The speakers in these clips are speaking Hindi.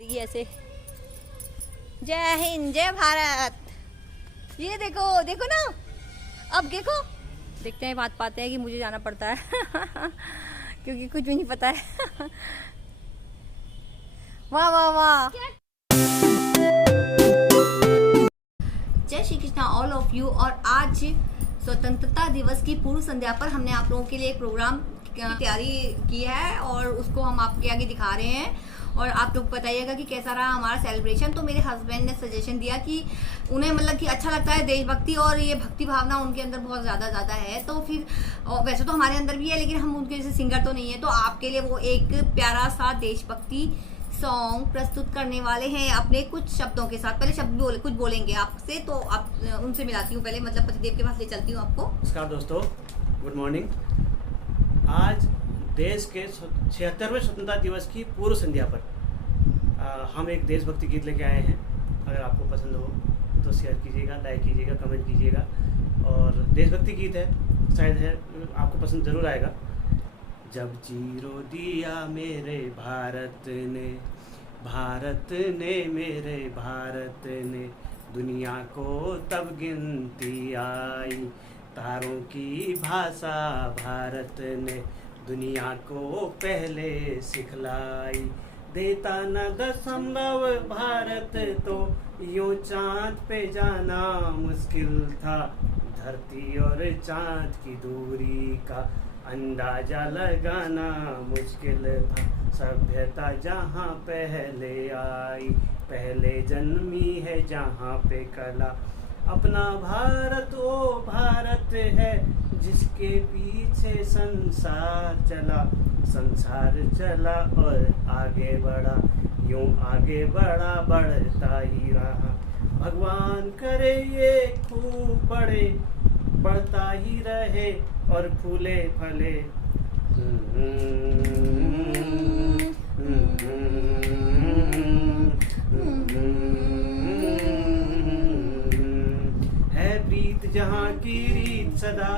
ये ऐसे जय हिंद जय भारत। ये देखो देखो ना, अब देखो देखते हैं बात पाते हैं कि मुझे जाना पड़ता है क्योंकि कुछ भी नहीं पता है वाह वाह वाह। जय Shri Krishna all of you. और आज स्वतंत्रता दिवस की पूर्व संध्या पर हमने आप लोगों के लिए एक प्रोग्राम की तैयारी की है और उसको हम आपके आगे दिखा रहे हैं और आप लोग बताइएगा कि कैसा रहा हमारा सेलिब्रेशन। तो मेरे हस्बैंड ने सजेशन दिया कि उन्हें मतलब कि अच्छा लगता है देशभक्ति और ये भक्ति भावना उनके अंदर बहुत ज़्यादा है। तो फिर वैसे तो हमारे अंदर भी है लेकिन हम उनके जैसे सिंगर तो नहीं है, तो आपके लिए वो एक प्यारा सा देशभक्ति सॉन्ग प्रस्तुत करने वाले हैं अपने कुछ शब्दों के साथ। पहले शब्द कुछ बोलेंगे आपसे, तो आप उनसे मिलाती हूँ पहले, मतलब पतिदेव के पास ले चलती हूँ आपको। नमस्कार दोस्तों, गुड मॉर्निंग। आज देश के 76वें स्वतंत्रता दिवस की पूर्व संध्या पर हम एक देशभक्ति गीत लेके आए हैं। अगर आपको पसंद हो तो शेयर कीजिएगा, लाइक कीजिएगा, कमेंट कीजिएगा। और देशभक्ति गीत है, शायद है आपको पसंद ज़रूर आएगा। जब जीरो दिया मेरे भारत ने मेरे भारत ने, दुनिया को तब गिनती आई। तारों की भाषा भारत ने दुनिया को पहले सिखलाई। देता न दशमलव भारत तो यूं चाँद पे जाना मुश्किल था। धरती और चाँद की दूरी का अंदाजा लगाना मुश्किल था। सभ्यता जहाँ पहले आई, पहले जन्मी है जहाँ पे कला। अपना भारत वो भारत है जिसके पीछे संसार चला और आगे बढ़ा, यूं आगे बढ़ता ही रहा। भगवान करे ये खूब बढ़ता ही रहे और फूले फले। है प्रीत जहाँ की रीत सदा,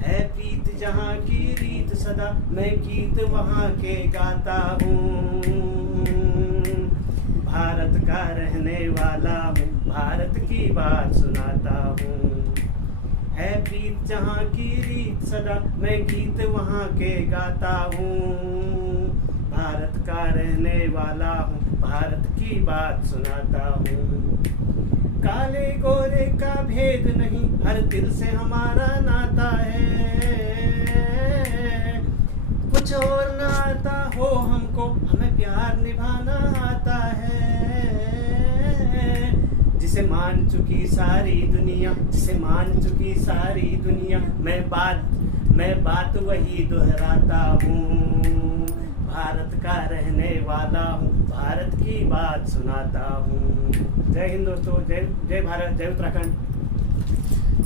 है प्रीत जहाँ की रीत सदा। मैं गीत वहाँ के गाता हूँ, भारत का रहने वाला हूँ, भारत की बात सुनाता हूँ। है प्रीत जहाँ की रीत सदा, मैं गीत वहाँ के गाता हूँ। भारत का रहने वाला हूँ, भारत की बात सुनाता हूँ। काले गोरे का भेद नहीं, हर दिल से हमारा नाता है। कुछ और ना आता हो हमको, हमें प्यार निभाना आता है। जिसे मान चुकी सारी दुनिया, जिसे मान चुकी सारी दुनिया, मैं बात वही दोहराता हूँ। भारत का रहने वाला हूँ, भारत की बात सुनाता हूँ। जय हिंद दोस्तों, जय भारत, जय उत्तराखंड।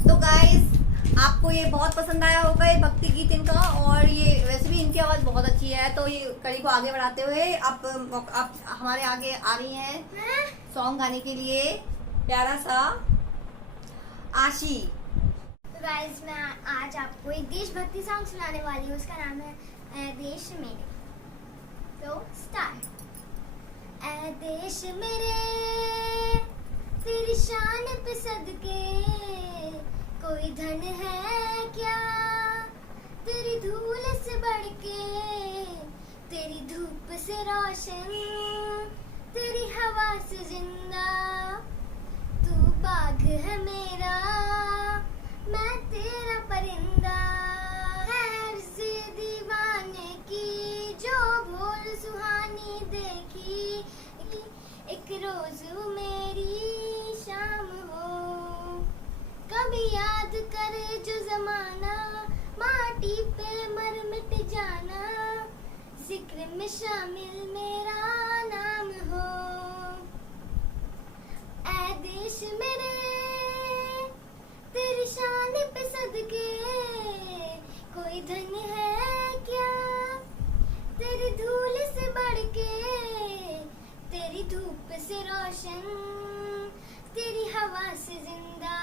तो गाइस आपको ये बहुत पसंद आया होगा ये भक्ति गीत इनका, और ये वैसे भी इनकी आवाज बहुत अच्छी है। तो ये कड़ी को आगे बढ़ाते हुए आप हमारे आगे आ रही हैं सॉन्ग गाने के लिए प्यारा सा आशी। तो गाइस मैं आज आपको एक देशभक्ति सॉन्ग सुनाने वाली हूँ। उसका नाम है देश मेरे। तो स्टार्ट। ऐ देश मेरे तेरी शान पे सदके, कोई धन है क्या तेरी धूल से बढ़ के। तेरी धूप से रोशन, तेरी हवा से जिंदा, तू बाग है मेरा, मैं तेरा परिंदा। खैर से दीवाने की जो भोर सुहानी देखी, एक रोज मेरी शाम हो। कभी याद करे जो जमाना, माटी पे मर मिट जाना, जिक्र में शामिल मेरा नाम हो। ऐ देश मेरे तेरी शान पे सदके, कोई धन है क्या तेरी धूल से बढ़ के। तेरी धूप से रोशन, तेरी हवा से जिंदा,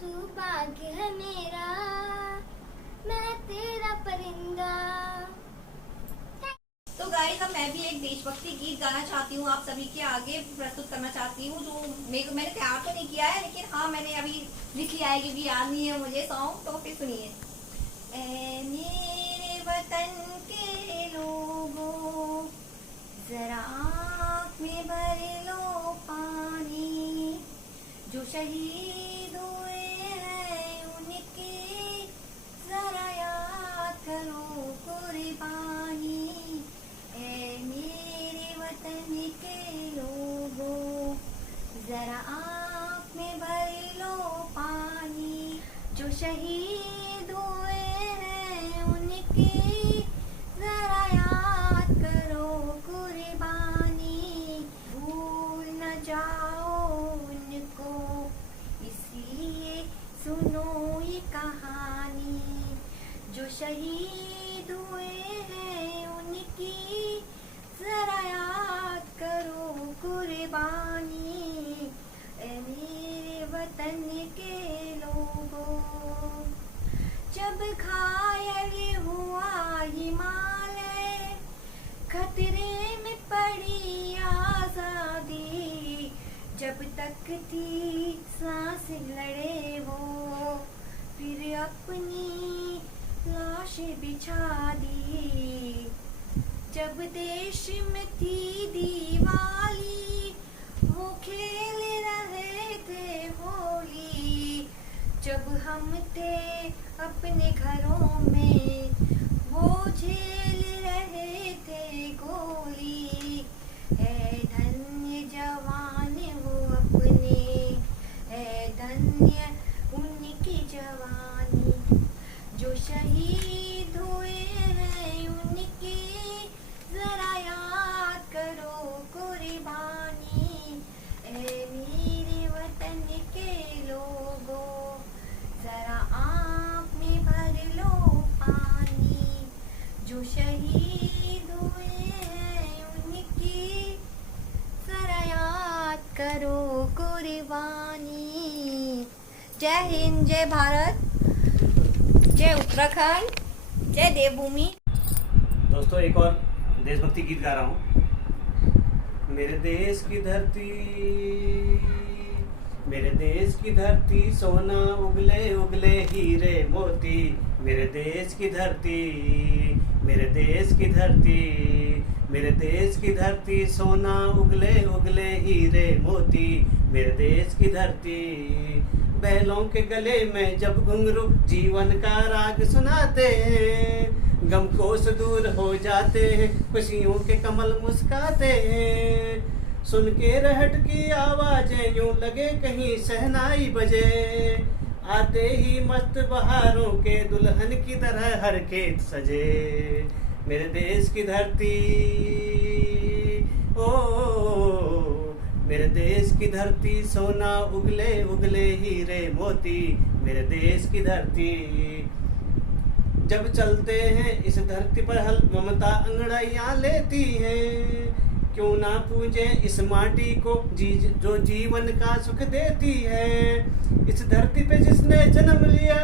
तू बाग है मेरा, मैं तेरा परिंदा। तो गाइस, अब मैं भी एक देशभक्ति गीत गाना चाहती हूँ, आप सभी के आगे प्रस्तुत करना चाहती हूँ, जो मैंने तैयार तो नहीं किया है, लेकिन हाँ मैंने अभी लिख लिया है क्योंकि याद नहीं है मुझे सॉन्ग। तो फिर सुनिए। ऐ मेरे वतन के लोगों, जरा आँख में भर लो पानी, जो शहीद हुए हैं उनकी जरा याद करो कुर्बानी। ऐ मेरे वतन के लोगों, जरा आँख में भर लो पानी, जो शहीद हुए हैं उनकी जरा याद करो कुर्बानी। भूल न जाओ उनको, इसलिए सुनो ये कहानी, जो शहीद हुए हैं उनकी जरा याद करो कुर्बानी। ऐ मेरे वतन के लोगों, जब घायल हुआ हिमालय, खतरे में पड़ी आजादी, जब तक थी सांस लड़े वो, फिर अपनी लाश बिछा दी। जब देश में थी दिवाली, वो खेल रहे थे होली, जब हम थे अपने घरों में, वो झेल रहे थे गोली। है धन्य जवान वो अपने, है धन्य उनकी जवानी, जो शहीद हुए हैं उनकी जरा याद करो कुर्बानी। ऐ मेरे वतन के लोगों, जरा आँख में भर लो पानी, जो शहीद हुए हैं उनकी जरा याद करो कुर्बानी। जय हिंद, जय भारत, जय उत्तराखंड, जय देवभूमि। दोस्तों एक और देशभक्ति गीत गा रहा हूँ। मेरे देश की धरती, मेरे देश की धरती, सोना उगले उगले हीरे मोती। मेरे देश की धरती, मेरे देश की धरती, मेरे देश की धरती, सोना उगले उगले हीरे मोती। मेरे देश की धरती, बैलों के गले में जब घुंघरू जीवन का राग सुनाते हैं, गम कोस दूर हो जाते हैं, खुशियों के कमल मुस्काते हैं। सुन के रहट की आवाजें यूं लगे कहीं शहनाई बजे, आते ही मस्त बहारों के दुल्हन की तरह हर खेत सजे। मेरे देश की धरती, ओ मेरे देश की धरती, सोना उगले उगले हीरे मोती। मेरे देश की धरती, जब चलते हैं इस धरती पर हल ममता अंगड़ाइयाँ लेती हैं। क्यों ना पूजे इस माटी को जो जीवन का सुख देती है। इस धरती पे जिसने जन्म लिया,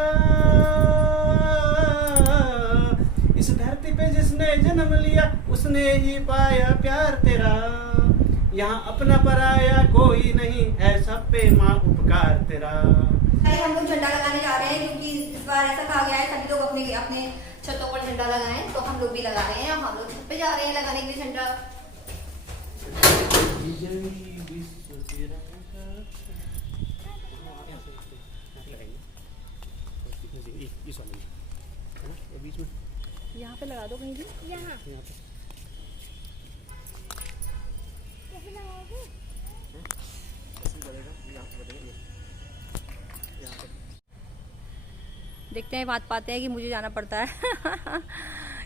इस धरती पे जिसने जन्म लिया, उसने ही पाया प्यार तेरा। यहाँ अपना पराया कोई नहीं है, सब पे माँ उपकार तेरा। हम लोग झंडा लगाने जा रहे हैं क्योंकि इस बार ऐसा कहा गया है सभी लोग अपने अपने छतों पर झंडा लगाएं, तो हम लोग भी लगा रहे हैं। हम लोग छत पे जा रहे हैं लगाने के लिए झंडा। बीच में यहाँ पे लगा दो कहीं भी। यहाँ यहाँ पे कैसे लगाओगे? देखते हैं, बात पाते हैं कि मुझे जाना पड़ता है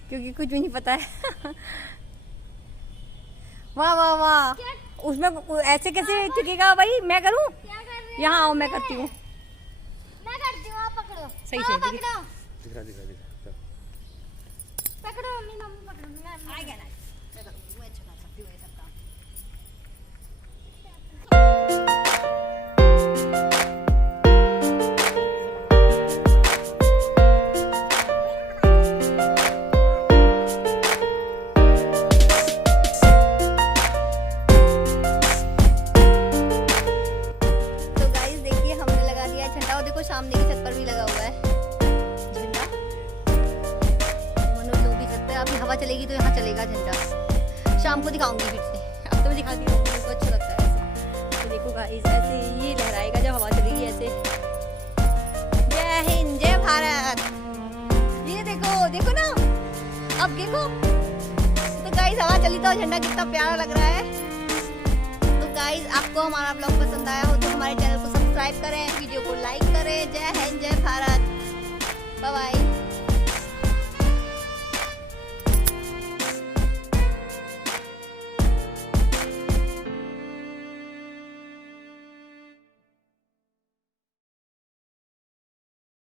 क्योंकि कुछ भी नहीं पता है। वाह वाह वाह, उसमें ऐसे कैसे टिकेगा भाई? मैं करूं? क्या कर रहे हो? यहाँ आओ, मैं करती हूँ। मैं करती हूँ, आप पकड़ो। सही आप से पकड़ो। दिख रहा पकड़ो मम्मी, मम्मी पकड़ो। मैं आएगा ना, मैं करूँगी, मैं अच्छा कर सकती हूँ ये सब काम। हवा चलेगी तो यहाँ चलेगा झंडा। शाम को दिखाऊंगी फिर से, अब तो मैं दिखाती हूँ, मुझको अच्छा लगता है ऐसे। तो देखो गाइस ऐसे ये लहराएगा जब हवा चलेगी ऐसे। जय हिंद जय भारत। ये देखो देखो ना, अब देखो तो गाइस हवा चली तो झंडा कितना प्यारा लग रहा है। तो गाइस आपको हमारा ब्लॉग पसंद आया हो तो हमारे चैनल को सब्सक्राइब करें, वीडियो को लाइक करें। जय हिंद जय भारत, बाय बाय।